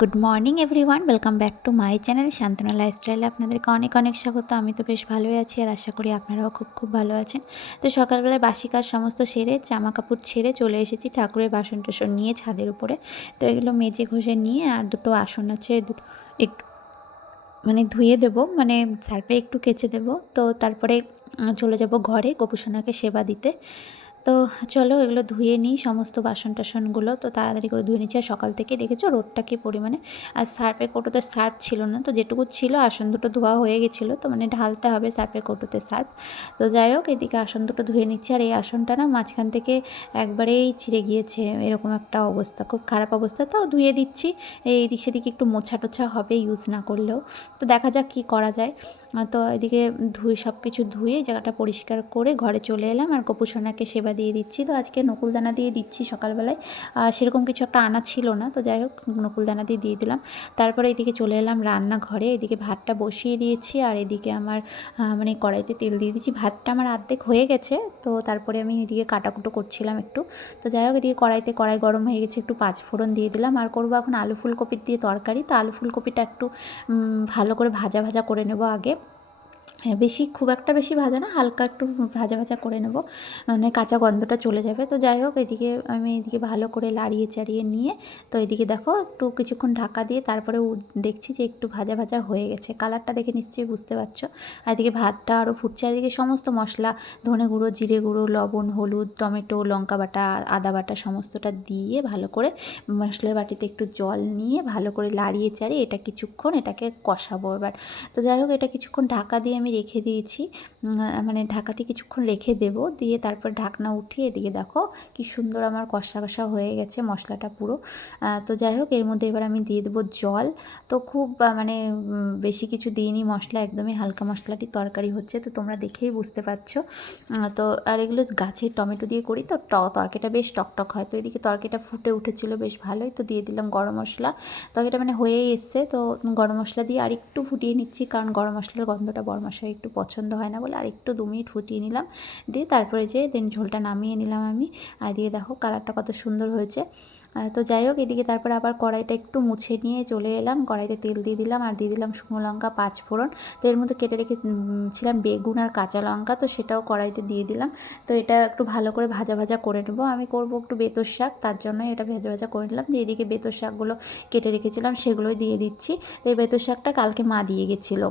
Good morning everyone welcome back to my channel Shantona লাইফস্টাইলে আপনাদেরকে অনেক অনেক স্বাগত। আমি তো বেশ ভালোই আছি আর আশা করি আপনারাও খুব খুব ভালো আছেন। তো সকালবেলায় বাসি কাজ সমস্ত সেরে জামা কাপড় ছেড়ে চলে এসেছি ঠাকুরের বাসন টাসন নিয়ে ছাদের উপরে। তো এগুলো মেজে ঘষে নিয়ে আর দুটো আসন আছে দুটো একটু মানে ধুয়ে দেব মানে সার্ফে একটু কেচে দেব। তো তারপরে চলে যাব ঘরে গোপুসোনাকে সেবা দিতে। তো চলো এগুলো ধুয়ে নিই সমস্ত বাসন টাসনগুলো তো তাড়াতাড়ি করে ধুয়ে নিচ্ছি। আর সকাল থেকে দেখেছ রোদটা কি পরিমাণে? আর সার্ফের কৌটোতে সার্প ছিল না। তো যেটুকু ছিল আসন দুটো ধোয়া হয়ে গেছিল। তো মানে ঢালতে হবে সার্ফের কৌটোতে সার্প তো যাই হোক, এদিকে আসন দুটো ধুয়ে নিচ্ছি। আর এই আসনটা না মাঝখান থেকে একবারেই ছিঁড়ে গিয়েছে। এরকম একটা অবস্থা। খুব খারাপ অবস্থা। তাও ধুয়ে দিচ্ছি। এই দিক সেদিকে একটু মোছা টোছা হবে ইউজ না করলেও। তো দেখা যাক কী করা যায়। তো এদিকে ধুয়ে সব কিছু ধুয়ে জায়গাটা পরিষ্কার করে ঘরে চলে এলাম। আর গোপুসোনাকে সেবা দিয়ে দিচ্ছি। তো আজকে নকুলদানা দিয়ে দিচ্ছি সকালবেলায়। সেরকম কিছু একটা আনা ছিল না। তো যাই হোক নকুলদানা দিয়ে দিয়ে দিলাম। তারপরে এদিকে চলে এলাম রান্নাঘরে। এদিকে ভাতটা বসিয়ে দিয়েছি। আর এদিকে আমার মানে কড়াইতে তেল দিয়ে দিয়েছি। ভাতটা আমার অর্ধেক হয়ে গেছে। তো তারপরে আমি এদিকে কাটাকুটো করছিলাম একটু। তো যাই হোক, এদিকে কড়াইতে কড়াই গরম হয়ে গেছে। একটু পাঁচ ফোড়ন দিয়ে দিলাম। আর করব এখন আলু ফুলকপির দিয়ে তরকারি। তো আলু ফুলকপিটা একটু ভালো করে ভাজা ভাজা করে নেব আগে। বেশি, খুব একটা বেশি ভাজা না, হালকা একটু ভাজা ভাজা করে নেব। মানে কাঁচা গন্ধটা চলে যাবে। তো যাই হোক, এদিকে আমি এদিকে ভালো করে লাড়িয়ে চাড়িয়ে নিয়ে, তো এদিকে দেখো একটু কিছুক্ষণ ঢাকা দিয়ে তারপরে দেখছি যে একটু ভাজা ভাজা হয়ে গেছে। কালারটা দেখে নিশ্চয়ই বুঝতে পারছ। আর এদিকে ভাতটা আরও ফুটছে। আর এদিকে সমস্ত মশলা, ধনে গুঁড়ো, জিরে গুঁড়ো, লবণ, হলুদ, টমেটো, লঙ্কা বাটা, আদা বাটা সমস্তটা দিয়ে ভালো করে মশলার বাটিতে একটু জল নিয়ে ভালো করে লাড়িয়ে চাড়িয়ে এটা কিছুক্ষণ এটাকে কষাবো এবার। তো যাই হোক, এটা কিছুক্ষণ ঢাকা দিয়ে আমি রেখে দিয়েছি। মানে ঢাকাতে কিছুক্ষণ রেখে দেব। দিয়ে তারপর ঢাকনা উঠিয়ে এদিকে দেখো কি সুন্দর আমার কষা কষা হয়ে গেছে মশলাটা পুরো। তো যাই হোক, এর মধ্যে এবার আমি দিয়ে দেবো জল। তো খুব মানে বেশি কিছু দিইনি মশলা, একদমই হালকা মশলাটি তরকারি হচ্ছে। তো তোমরা দেখেই বুঝতে পারছ। তো, আর এগুলো গাছের টমেটো দিয়ে করি তো তরকারিটা বেশ টকটক হয়। তো এদিকে তরকারিটা ফুটে উঠেছিল বেশ ভালোই। তো দিয়ে দিলাম গরম মশলা। তরকারিটা মানে হয়েই এসছে। তো গরম মশলা দিয়ে আর একটু ফুটিয়ে নিচ্ছি, কারণ গরম মশলার গন্ধটা বড় মশলা একটু পছন্দ হয় না বলে আর একটু দু মিনিট ফুটিয়ে নিলাম। দিয়ে তারপরে যে দেন ঝোলটা নামিয়ে নিলাম আমি। আর দিয়ে দেখো কালারটা কত সুন্দর হয়েছে। তো যাই হোক এদিকে তারপরে আবার কড়াইটা একটু মুছে নিয়ে চলে এলাম। কড়াইতে তেল দিয়ে দিলাম আর দিয়ে দিলাম শুকনো লঙ্কা পাঁচ ফোড়ন তো এর মধ্যে কেটে রেখে ছিলাম বেগুন আর কাঁচা লঙ্কা। তো সেটাও কড়াইতে দিয়ে দিলাম। তো এটা একটু ভালো করে ভাজা ভাজা করে নেব। আমি করব একটু বেতর শাক, তার জন্য এটা ভেজা ভাজা করে নিলাম। দিয়ে এদিকে বেতর শাকগুলো কেটে রেখেছিলাম সেগুলোই দিয়ে দিচ্ছি। তো এই বেতর শাকটা কালকে মা দিয়ে গেছিল।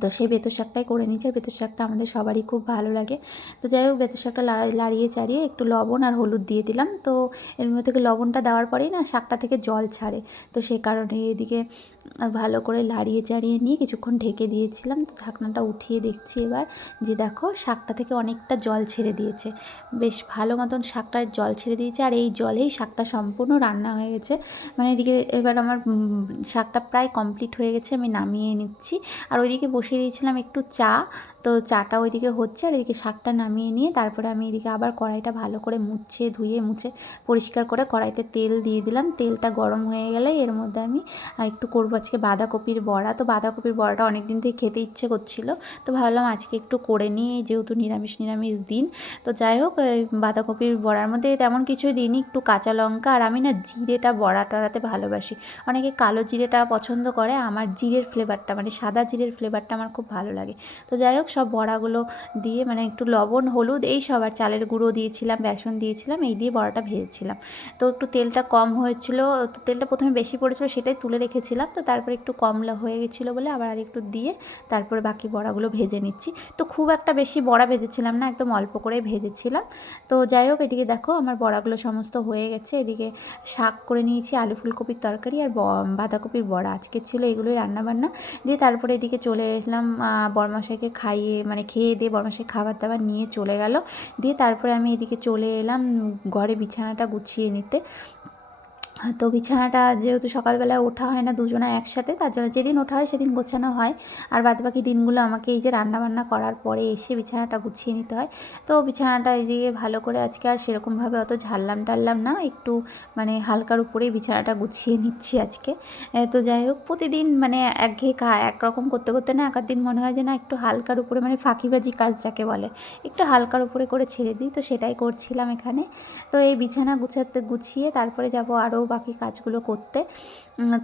তো সেই বেতর শাকটাই করে আর বেতর শাকটা আমাদের সবারই খুব ভালো লাগে। তো যাই হোক বেতর শাকটা লাড়া লাড়িয়ে চাড়িয়ে একটু লবণ আর হলুদ দিয়ে দিলাম। তো এর মধ্যে থেকে লবণটা দেওয়ার পরেই না শাকটা থেকে জল ছাড়ে। তো সেই কারণে এদিকে ভালো করে লাড়িয়ে চাড়িয়ে নিয়ে কিছুক্ষণ ঢেকে দিয়েছিলাম। তো ঢাকনাটা উঠিয়ে দেখছি এবার যে দেখো শাকটা থেকে অনেকটা জল ছেড়ে দিয়েছে। বেশ ভালো মতন শাকটা জল ছেড়ে দিয়েছে। আর এই জলেই শাকটা সম্পূর্ণ রান্না হয়ে গেছে। মানে এদিকে এবার আমার শাকটা প্রায় কমপ্লিট হয়ে গেছে। আমি নামিয়ে নিচ্ছি। আর ওইদিকে বসিয়ে দিয়েছিলাম একটু চা। তো চাটা ওইদিকে হচ্ছে আর এদিকে শাকটা নামিয়ে নিয়ে তারপরে আমি এদিকে আবার কড়াইটা ভালো করে মুছে, ধুয়ে, মুছে পরিষ্কার করে কড়াইতে তেল দিয়ে দিলাম। তেলটা গরম হয়ে গেলে এর মধ্যে আমি একটু করব আজকে বাঁধাকপির বড়া। তো বাঁধাকপির বড়াটা অনেক দিন থেকে খেতে ইচ্ছে করছিল। তো ভাবলাম আজকে একটু করে নিই যেহেতু নিরামিষ নিরামিষ দিন। তো যাই হোক বাঁধাকপির বড়ার মধ্যে তেমন কিছুই দিইনি, একটু কাঁচা লঙ্কা। আর আমি না জিরেটা বড়া টড়াতে ভালোবাসি। অনেকে কালো জিরেটা পছন্দ করে। আমার জিরের ফ্লেভারটা মানে সাদা জিরের ফ্লেভারটা আমার খুব ভালো লাগে। তো যাই হোক, সব বড়াগুলো দিয়ে মানে একটু লবণ, হলুদ, এই সব আর চালের গুঁড়ো দিয়েছিলাম, বেসন দিয়েছিলাম, এই দিয়ে বড়াটা ভেজেছিলাম। তো একটু তেলটা কম হয়েছিল, তো তেলটা প্রথমে বেশি পড়েছিল, সেটাই তুলে রেখেছিলাম। তো তারপরে একটু কমলা হয়ে গেছিল বলে আবার আর একটু দিয়ে তারপরে বাকি বড়াগুলো ভেজে নিচ্ছি। তো খুব একটা বেশি বড়া ভেজেছিলাম না, একদম অল্প করে ভেজেছিলাম। তো যাই হোক, এদিকে দেখো আমার বড়াগুলো সমস্ত হয়ে গেছে। এদিকে শাক করে নিয়েছি, আলু ফুলকপির তরকারি আর বাঁধাকপির বড়া। আজকে ছিল এগুলোই রান্নাবান্না। দিয়ে তারপরে এদিকে চলে এলাম আহ, খাইয়ে মানে খেয়ে দিয়ে বড়মশাই খাবার দাবার নিয়ে চলে গেল। দিয়ে তারপরে আমি এদিকে চলে এলাম ঘরে বিছানাটা গুছিয়ে নিতে। তো বিছানাটা যেহেতু সকালবেলা ওঠা হয় না, দুজনা একসাথে, তার জন্য যেদিন ওঠা হয় সেদিন গোছানো হয়। আর বাদবাকি দিনগুলো আমাকে এই যে রান্নাবান্না করার পরে এসে বিছানাটা গুছিয়ে নিতে হয়। তো বিছানাটা এদিকে ভালো করে আজকে আর সেরকমভাবে অত ঝাড়লাম টাড়লাম না, একটু মানে হালকার উপরেই বিছানাটা গুছিয়ে নিচ্ছি আজকে। তো যাই হোক, প্রতিদিন মানে একঘেয়ে কা, একরকম করতে করতে না একার দিন মনে হয় যে না একটু হালকার উপরে মানে ফাঁকিবাজি কাজ যাকে বলে, একটু হালকার উপরে করে ছেড়ে দিই, তো সেটাই করছিলাম এখানে। তো এই বিছানা গুছাতে গুছিয়ে তারপরে যাব আরও বাকি কাজগুলো করতে।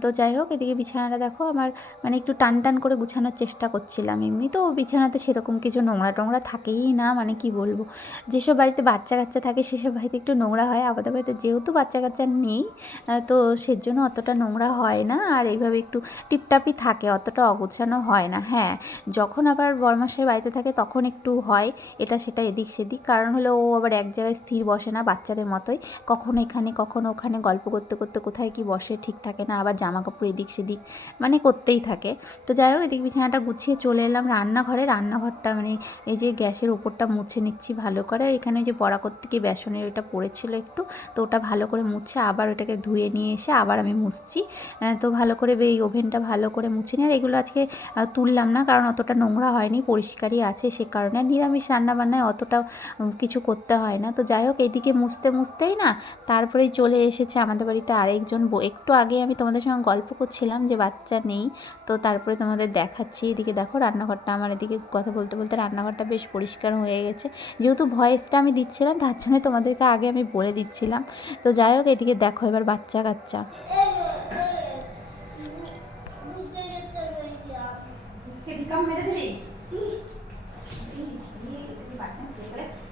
তো যাই হোক, এদিকে বিছানাটা দেখো, আমার মানে একটু টান টান করে গুছানোর চেষ্টা করছিলাম এমনি। তো বিছানাতে সেরকম কিছু নোংরা টোংরা থাকেই না মানে কি বলব? যেসব বাড়িতে বাচ্চা কাচ্চা থাকে, সেসব বাড়িতে একটু নোংরা হয়। আমাদের বাড়িতে যেহেতু বাচ্চা কাচ্চা নেই তো তো সেজন্য অতটা নোংরা হয় না। আর এইভাবে একটু টিপটাপই থাকে, অতটা অগোছানো হয় না। হ্যাঁ যখন আবার বরমাসায় বাড়িতে থাকে, তখন একটু হয়। এটা সেটা এদিক সেদিক। কারণ হলো, ও আবার এক জায়গায় স্থির বসে না বাচ্চাদের মতোই। কখনো এখানে, কখনো ওখানে গল্প করতে করতে করতে কোথায় কি বসে ঠিক থাকে না, আবার জামা কাপড় এদিক সেদিক মানে করতেই থাকে। তো যাই হোক, এদিক বিছানাটা গুছিয়ে চলে এলাম রান্নাঘরে। রান্নাঘরটা মানে এই যে গ্যাসের ওপরটা মুছে নিচ্ছি ভালো করে। আর এখানে যে বড়া করতে গিয়ে বেসনের ওটা পড়েছিল একটু, তো ওটা ভালো করে মুছে আবার ওটাকে ধুয়ে নিয়ে এসে আবার আমি মুছছি। তো ভালো করে এই ওভেনটা ভালো করে মুছে নিয়ে, আর এগুলো আজকে তুললাম না, কারণ অতটা নোংরা হয়নি, পরিষ্কারই আছে সে কারণে। আর নিরামিষ রান্নাবান্নায় অতটা কিছু করতে হয় না। তো যাই হোক, এদিকে মুছতে, মুছতেই না, তারপরেই চলে এসেছে আমাদের বাড়িতে আরেকজন একটু আগে আমি তোমাদের সঙ্গে গল্প করছিলাম যে বাচ্চা নেই তো তারপরে তোমাদের দেখাচ্ছি এদিকে দেখো রান্নাঘরটা আমার এদিকে কথা বলতে বলতে রান্নাঘরটা বেশ পরিষ্কার হয়ে গেছে যেহেতু ভয়েসটা আমি দিচ্ছিলাম তার জন্য তোমাদেরকে আগে আমি বলে দিচ্ছিলাম তো যাই হোক এদিকে দেখো এবার বাচ্চা কাচ্চা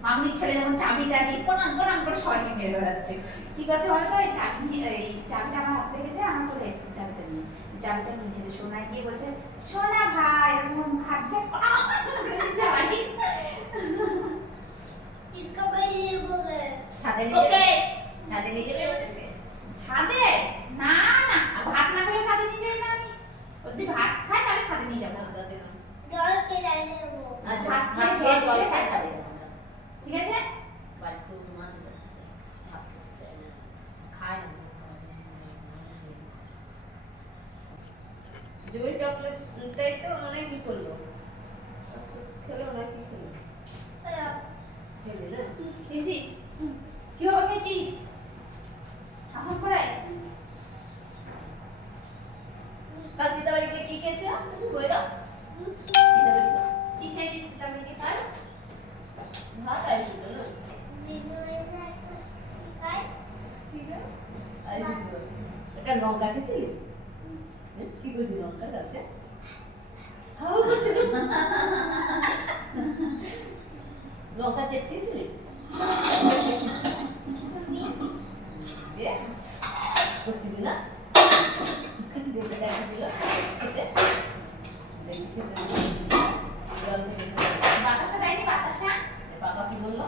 মামুনির ছেলে যেমন চাবি নিয়ে প্রণাম প্রণাম করে সবাইকে মেরে বেড়াচ্ছে। ঠিক আছে বলতো? এই চাবি এই চাবিটা আমার হাতে লেগেছে আমার চলে এসেছে চাবিটা নিয়ে। চাবিটা নিয়েছে সোনাই গিয়ে বলছে সোনা ভাই এরকম খাচ্ছে। চাবি ছাদে ছাদে নিয়ে যাবে ছাদে? না না। ভাত না খেলে ছাদে নিয়ে যাই না আমি। যদি ভাত খায় তাহলে ছাদে নিয়ে যাব। আচ্ছা ভাত খেয়ে জল খাই খাই ছাড়ে যাব আমরা ঠিক আছে বাড়িতে মাছ ভাত দেয় না খায় না দুই তো অনেক কি করল খেলো না কি করল খেলে না? খেয়েছিস? কি খেয়েছিস? এখন করে? কাল দিদা বাড়িতে কি খেয়েছে? বই দাও। দিদা বাড়িতে কি খেয়েছিস তারপরে কি খাই ভাত আইছিল না? এটা লঙ্কা খেয়েছিলি? হ্যাঁ? কি করছি লঙ্কা করছিলি লঙ্কা চেটেছিলি এ করছিলি না দেখতে দেখাছিল খেতে দেখি খেতে জল খেতে বাতাসা দেয়নি বাতাসা বাবা কি বলল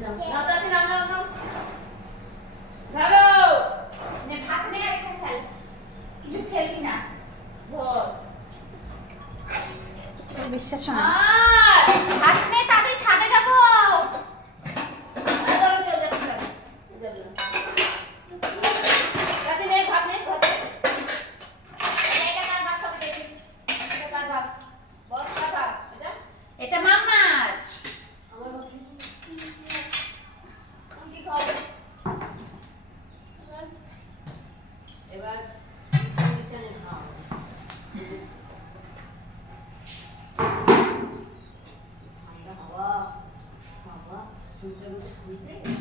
নাও তাড়াতাড়ি নাও নাও নাও ধরো নে ভাত নে আর এখানে খেল কিছু খেলবি না ধর বিশ্বাস হয় না। আর ভাত নে তাড়াতাড়ি ছাদে যাব আর ধরো চল যাচ্ছে না যাবে না রাতে যাই ভাত নেই ভাত নেই এটা কার ভাত খাবে দেখি এটা কার ভাত বস কার ভাত এটা এটা মামার আমার ভাত আমি কি খাব এবার বিছানা বিছানে খাও ঠান্ডা হাওয়া বাবা সূর্যের মধ্যে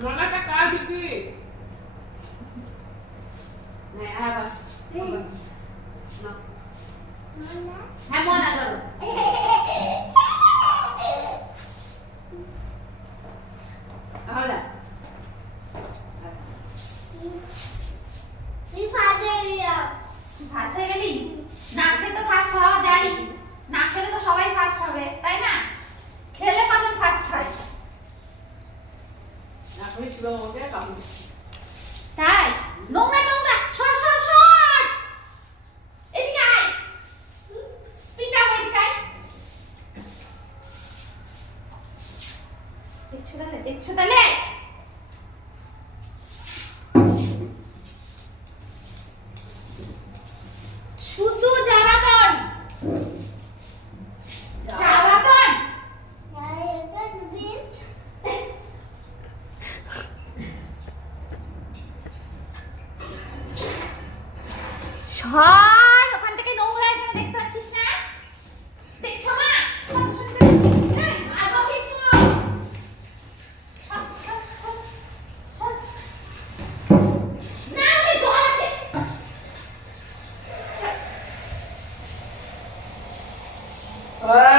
নলাটা কার ভিতরে না আবার না হ্যাঁ মনা ধরো তাই নোংরা নোংরা সর সর সর তাই দেখছ তাহলে দেখছ তাহলে Glória